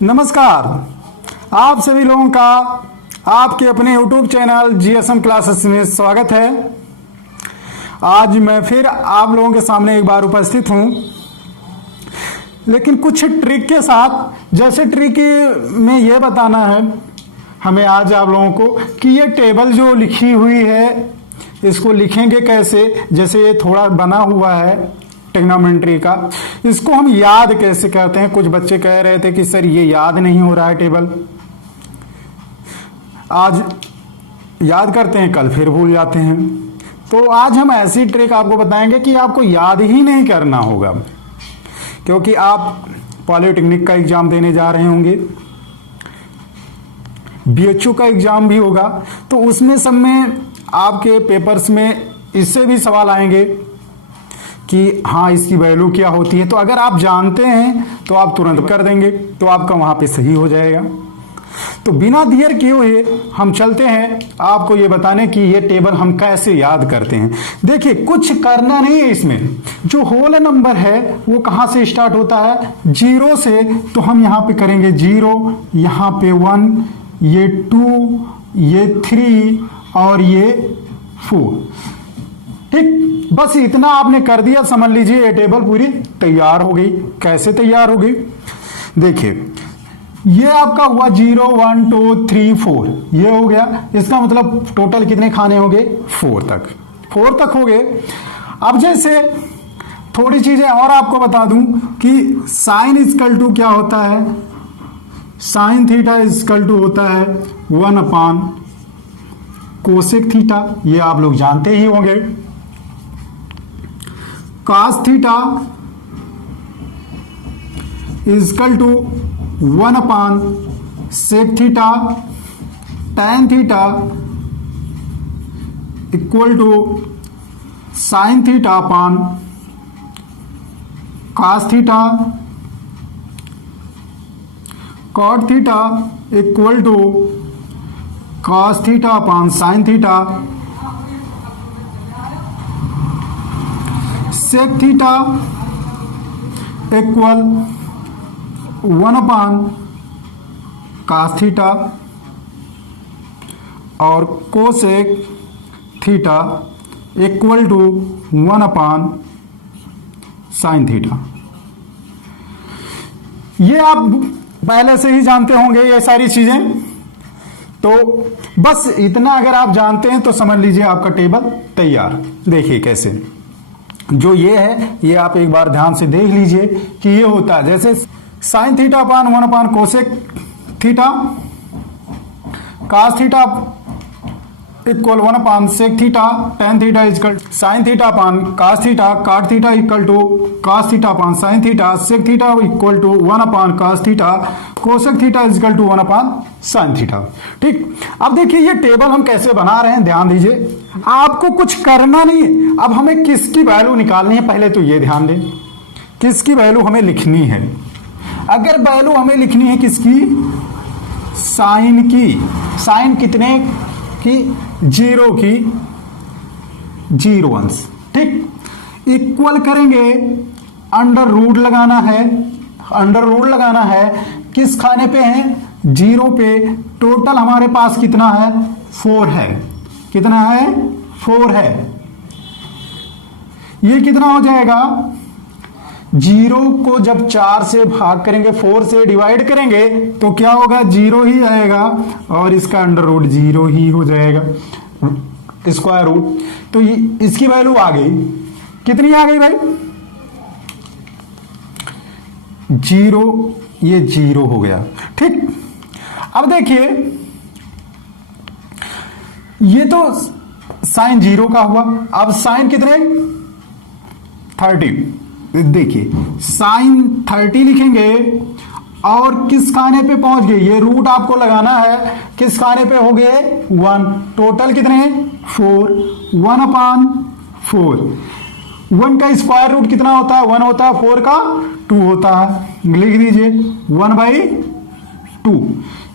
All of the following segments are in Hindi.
नमस्कार। आप सभी लोगों का आपके अपने YouTube चैनल GSM क्लासेस में स्वागत है। आज मैं फिर आप लोगों के सामने एक बार उपस्थित हूं, लेकिन कुछ ट्रिक के साथ। जैसे ट्रिक में यह बताना है हमें आज आप लोगों को कि ये टेबल जो लिखी हुई है इसको लिखेंगे कैसे। जैसे ये थोड़ा बना हुआ है ट्रिग्नोमेट्री का, इसको हम याद कैसे करते हैं। कुछ बच्चे कह रहे थे कि सर ये याद नहीं हो रहा है टेबल, आज याद करते हैं कल फिर भूल जाते हैं। तो आज हम ऐसी ट्रिक आपको बताएंगे कि आपको याद ही नहीं करना होगा, क्योंकि आप पॉलिटेक्निक का एग्जाम देने जा रहे होंगे, BHU का एग्जाम भी होगा, तो उसमें सब में आपके पेपर्स में इससे भी सवाल आएंगे कि हाँ इसकी वैल्यू क्या होती है। तो अगर आप जानते हैं तो आप तुरंत कर देंगे, तो आपका वहां पे सही हो जाएगा। तो बिना देर किए हुए हम चलते हैं आपको ये बताने कि ये टेबल हम कैसे याद करते हैं। देखिए कुछ करना नहीं है इसमें। जो होल नंबर है वो कहां से स्टार्ट होता है, 0 से। तो हम यहां पे करेंगे 0, यहां पे 1, ये 2, ये 3 और ये 4। ठीक, बस इतना आपने कर दिया, समझ लीजिए ये टेबल पूरी तैयार हो गई। कैसे तैयार हो गई, देखिए ये आपका हुआ 0 1 2 3 4, ये हो गया। इसका मतलब टोटल कितने खाने हो गए, 4 तक हो गए। अब जैसे थोड़ी चीजें और आपको बता दूं कि साइन इजकल टू क्या होता है। साइन थीटा इजकल टू होता है 1 अपान कोसेक थीटा, ये आप लोग जानते ही होंगे। Cos theta is equal to 1 upon sec theta, tan theta equal to sine theta upon cos theta, cot theta equal to cos theta upon sine theta, sec theta equal 1 upon cos theta और cosec theta equal to 1 upon sine theta. ये आप पहले से ही जानते होंगे ये सारी चीजें। तो बस इतना अगर आप जानते हैं तो समझ लीजिए आपका टेबल तैयार। देखिए कैसे, जो ये है ये आप एक बार ध्यान से देख लीजिए कि ये होता है जैसे sine theta upon 1 upon cosec theta, cos theta equal 1 upon sec theta, tan theta equal sine theta upon cos theta, cot theta equal to cos theta upon sine theta, sec theta equal to 1 upon cos theta, cosec theta equal to 1 upon sine theta. ठीक, अब देखिए ये टेबल हम कैसे बना रहे हैं, ध्यान दीजिए। आपको कुछ करना नहीं है। अब हमें किसकी वैल्यू निकालनी है, पहले तो ये ध्यान दें किसकी वैल्यू हमें लिखनी है। अगर वैल्यू हमें लिखनी है किसकी, साइन की। साइन कितने की, 0 की, 0 अंश। ठीक, इक्वल करेंगे, अंडर रूट लगाना है। अंडर रूट लगाना है किस खाने पे है, 0 पे। टोटल हमारे पास कितना है, 4 है। कितना है, 4 है। ये कितना हो जाएगा, 0 को जब 4 से भाग करेंगे, 4 से डिवाइड करेंगे तो क्या होगा, 0 ही आएगा और इसका अंडर रूट 0 ही हो जाएगा, स्क्वायर रूट। तो इसकी वैल्यू आ गई, कितनी आ गई भाई, 0। ये 0 हो गया। ठीक, अब देखिए ये तो साइन 0 का हुआ। अब साइन कितने, 30। देखिए साइन 30 लिखेंगे और किस खाने पे पहुंच गए, ये रूट आपको लगाना है, किस खाने पे हो गए, 1। टोटल कितने हैं, 4। 1 अपान 4, 1 का स्क्वायर रूट कितना होता है, 1 होता है, 4 का 2 होता है। लिख दीजिए 1/2।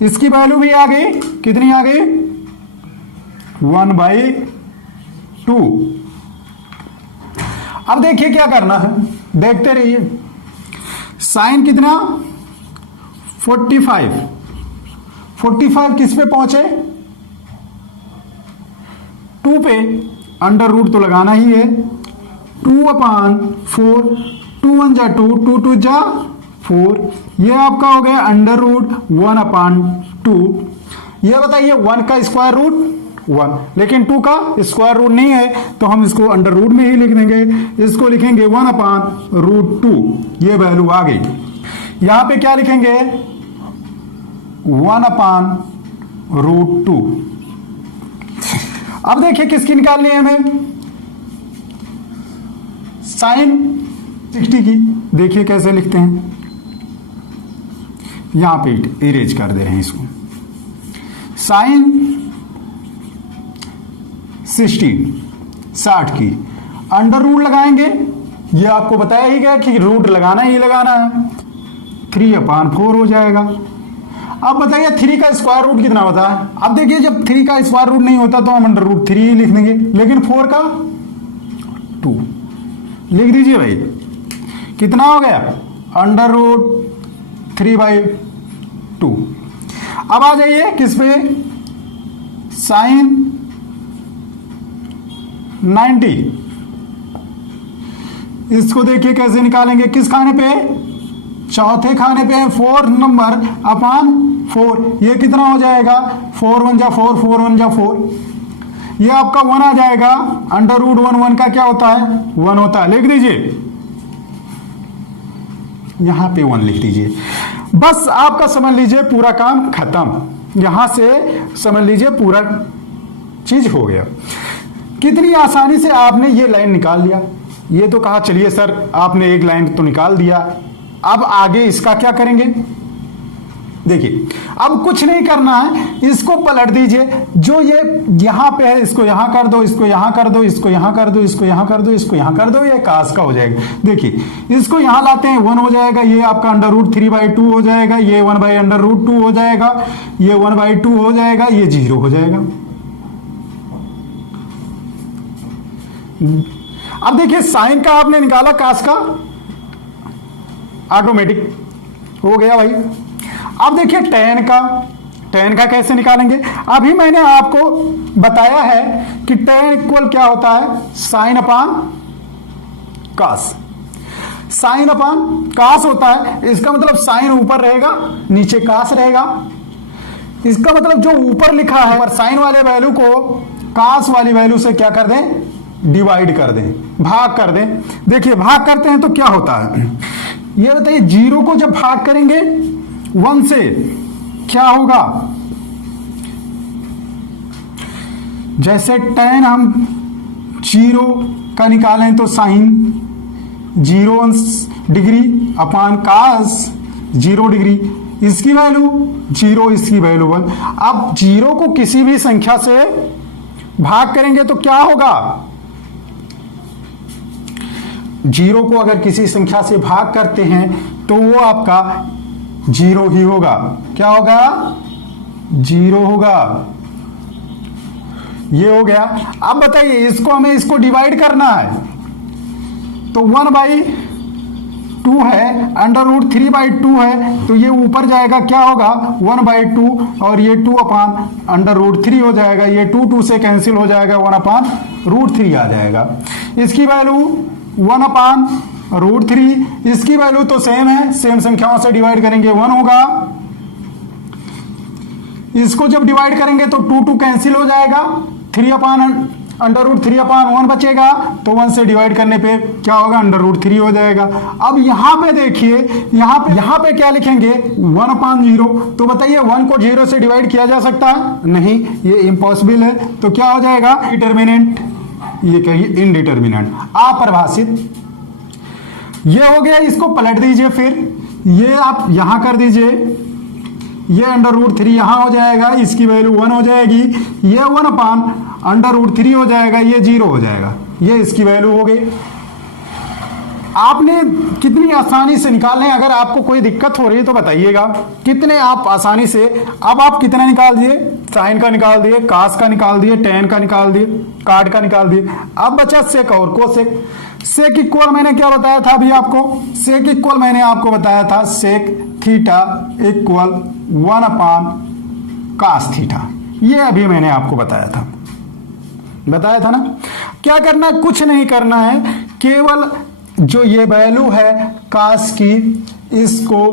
इसकी वैल्यू भी आ गई, कितनी आ गई, 1/2। अब देखिए क्या करना है, देखते रहिए। साइन कितना 45 45 किस पे पहुंचे, 2 पे, अंडर रूट तो लगाना ही है, 2/4, 2 1 जा 2, 2 2 जा 4, ये आपका हो गया अंडर रूट 1/2। ये बताइए 1 का स्क्वायर रूट 1, लेकिन 2 का स्क्वायर रूट नहीं है, तो हम इसको अंडर रूट में ही लिख देंगे, इसको लिखेंगे 1/√2। ये वैल्यू आ गई। यहां पे क्या लिखेंगे, 1/√2। अब देखिए किसकी निकालनी है हमें, साइन 60 की। देखिए कैसे लिखते हैं, यहां पे इरेज कर दे रहे हैं इसको, साइन 60 की अंडर रूट लगाएंगे, ये आपको बताया ही गया कि रूट लगाना ही लगाना है, 3/4 हो जाएगा। अब बताइए 3 का स्क्वायर रूट कितना होता है। अब देखिए जब 3 का स्क्वायर रूट नहीं होता तो हम अंडर रूट 3 ही लिख देंगे, लेकिन 4 का 2 लिख दीजिए भाई, कितना हो गया, अंडर रूट 3/2। अब आ जाइए किस पे, साइन 90। इसको देखिए कैसे निकालेंगे, किस खाने पे, चौथे खाने पे, 4 नंबर अपान 4। ये कितना हो जाएगा, 4 1 जा 4, 4 1 जा 4, ये आपका 1 आ जाएगा। अंडर रूट 1, 1 का क्या होता है, 1 होता है, लिख दीजिए, यहां पे 1 लिख दीजिए। बस आपका समझ लीजिए पूरा काम खत्म, यहां से समझ लीजिए पूरा चीज हो गया। कितनी आसानी से आपने ये लाइन निकाल लिया। ये तो कहा चलिए सर आपने एक लाइन तो निकाल दिया, अब आगे इसका क्या करेंगे। देखिए अब कुछ नहीं करना है, इसको पलट दीजिए, जो ये यहां पे है इसको यहां कर दो, इसको यहां कर दो, इसको यहां कर दो, इसको यहां कर दो, इसको यहां कर दो, ये कास का हो जाएगा। देखिए इसको यहां लाते हैं, 1 हो जाएगा, ये आपका अंडर रूट 3/2 हो जाएगा, ये 1/√2 हो जाएगा, ये 1/2 हो जाएगा, ये 0 हो जाएगा। अब देखिए साइन का आपने निकाला, कास का ऑटोमेटिक हो गया भाई। अब देखिए टेन का कैसे निकालेंगे। अभी मैंने आपको बताया है कि टेन इक्वल क्या होता है, साइन अपान कास। साइन अपान कास होता है, इसका मतलब साइन ऊपर रहेगा, नीचे कास रहेगा। इसका मतलब जो ऊपर लिखा है पर साइन वाले वैल्यू को कास वाली वैल्यू से क्या कर दें, डिवाइड कर दें, भाग कर दें। देखिए भाग करते हैं तो क्या होता है, ये बताइए 0 को जब भाग करेंगे 1 से क्या होगा, जैसे tan हम 0 का निकालें तो साइन 0 डिग्री अपान कास 0 डिग्री, इसकी वैल्यू 0, इसकी वैल्यू 1। अब 0 को किसी भी संख्या से भाग करेंगे तो क्या होगा, 0 को अगर किसी संख्या से भाग करते हैं तो वो आपका 0 ही होगा। क्या होगा, 0 होगा। ये हो गया। अब बताइए इसको हमें इसको डिवाइड करना है तो 1/2 है, अंडर रूट 3/2 है, तो ये ऊपर जाएगा, क्या होगा 1/2 और ये 2/√3 हो जाएगा, ये 2 से कैंसिल हो जाएगा, 1/√3 आ जाएगा। इसकी वैल्यू 1/√3, इसकी वैल्यू तो सेम है, सेम संख्याओं से डिवाइड करेंगे 1 होगा। इसको जब डिवाइड करेंगे तो 2 कैंसिल हो जाएगा, 3/√3/1 बचेगा, तो 1 से डिवाइड करने पे क्या होगा, √3 हो जाएगा। अब यहां पे देखिए, यहां पे क्या लिखेंगे, 1/0। तो बताइए 1 को 0 से डिवाइड किया जा सकता है, नहीं, ये इम्पॉसिबल है। तो क्या हो जाएगा, डिटर्मिनेंट, ये कहिए इनडिटर्मिनेंट, अपरिभाषित। ये हो गया, इसको पलट दीजिए, फिर ये आप यहां कर दीजिए, ये √3 यहां हो जाएगा, इसकी वैल्यू 1 हो जाएगी, ये 1/√3 हो जाएगा, ये 0 हो जाएगा, ये इसकी वैल्यू हो गई। आपने कितनी आसानी से निकालने, अगर आपको कोई दिक्कत हो रही है तो बताइएगा, कितने आप आसानी से। अब आप कितना निकाल दिए, साइन का निकाल दिए, कास का निकाल दिए, टेन का निकाल दिए, कार्ड का निकाल दिए। अब बचा सेक और कोसेक। सेक इक्वल मैंने क्या बताया था अभी आपको, सेक इक्वल मैंने आपको बताया था सेक theta equal 1 upon cos theta. ये अभी मैंने आपको बताया था ना। क्या करना है, कुछ नहीं करना है, केवल जो ये वैल्यू है कास की इसको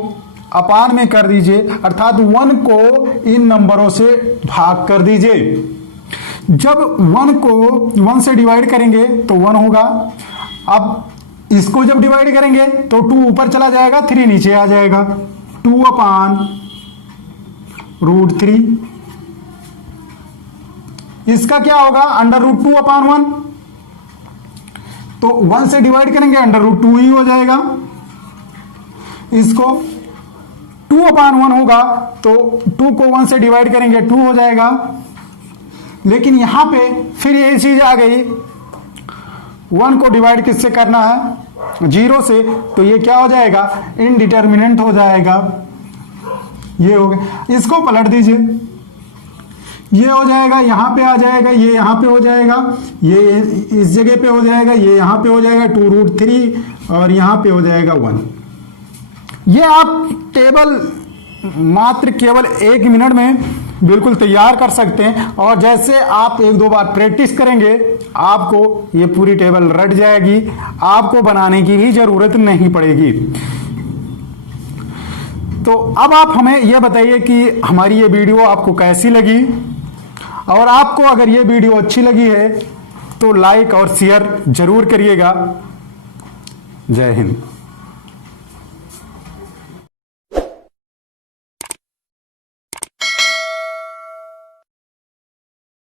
अपान में कर दीजिए, अर्थात 1 को इन नंबरों से भाग कर दीजिए। जब 1 को 1 से डिवाइड करेंगे तो 1 होगा। अब इसको जब डिवाइड करेंगे तो 2 ऊपर चला जाएगा, 3 नीचे आ जाएगा। 2 अपान √3, इसका क्या होगा, √2 अपान 1। तो 1 से डिवाइड करेंगे √2 ही हो जाएगा। इसको 2 अपान 1 होगा तो 2 को 1 से डिवाइड करेंगे 2 हो जाएगा। लेकिन यहां पे फिर यही चीज आ गई, 1 को डिवाइड किससे करना है, 0 से, तो ये क्या हो जाएगा, इनडिटर्मिनेंट हो जाएगा। ये हो गया, इसको पलट दीजिए, ये हो जाएगा, यहां पे आ जाएगा, ये यहां पे हो जाएगा, ये इस जगह पे हो जाएगा, ये यहां पे हो जाएगा 2√3 और यहां पे हो जाएगा 1। ये आप टेबल मात्र केवल 1 मिनट में बिल्कुल तैयार कर सकते हैं, और जैसे आप 1-2 बार प्रैक्टिस करेंगे आपको ये पूरी टेबल रट जाएगी, आपको बनाने की भी जरूरत नहीं पड़ेगी। तो अब आप हमें यह बताइए कि हमारी ये वीडियो आपको कैसी लगी, और आपको अगर ये वीडियो अच्छी लगी है तो लाइक और शेयर जरूर करिएगा। जय हिंद।